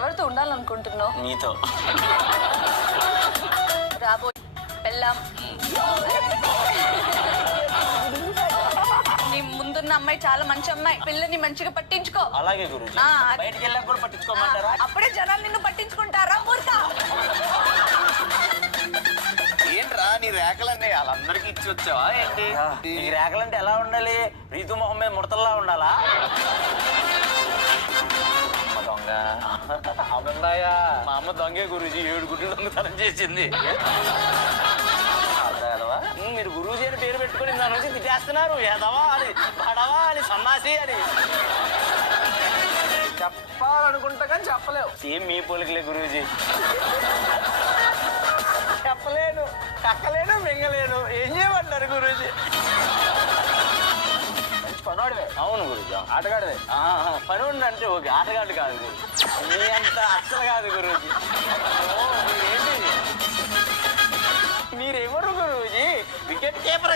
ఎవరితో ఉండాలనుకుంటున్నావు? నీతో. రాబోయే పెళ్ళాం నీ ముందున్న అమ్మాయి చాలా మంచి అమ్మాయి. పిల్లని మంచిగా పట్టించుకో. అలాగే గురూజీ. బయటికి వెళ్ళాక కూడా పట్టించుకోమంటారా? అప్పుడే జనాలు నిన్ను పట్టించుకుంటారా? ఊరుకా. ఏంట్రా నీ రేఖలన్నీ వాళ్ళందరికి ఇచ్చి వచ్చావా ఏంటి? నీ రేఖలంటే ఎలా ఉండాలి? రీతు మొహం మీద ముడతల్లా ఉండాలా? అమ్మ దొంగ. అవునాయా? మా అమ్మ దొంగే గురూజీ. 7 గుడ్లు దొంగతనం చేసింది. మీరు గురూజీ అని పేరు పెట్టుకుని దాని నుంచి తిట్టేస్తున్నారు. ఏదవా అని, పడవా అని, సన్నాసి అని చెప్పాలనుకుంటా కానీ చెప్పలేవు. సేమ్ మీ పోలికలే గురూజీ. చెప్పలేను, కక్కలేను, మింగలేను. ఏం చేయమంటారు గురూజీ? మంచి పనోడివే. అవును గురూజీ. ఆటగాడివే. పనోడిని అంటే ఓకే, ఆటగాడు కాదు గురూజీ. మీ అంత అస్సలు కాదు గురూజీ. మీరేంటి? మీరెవరు గురూజీ? Wicket keeper.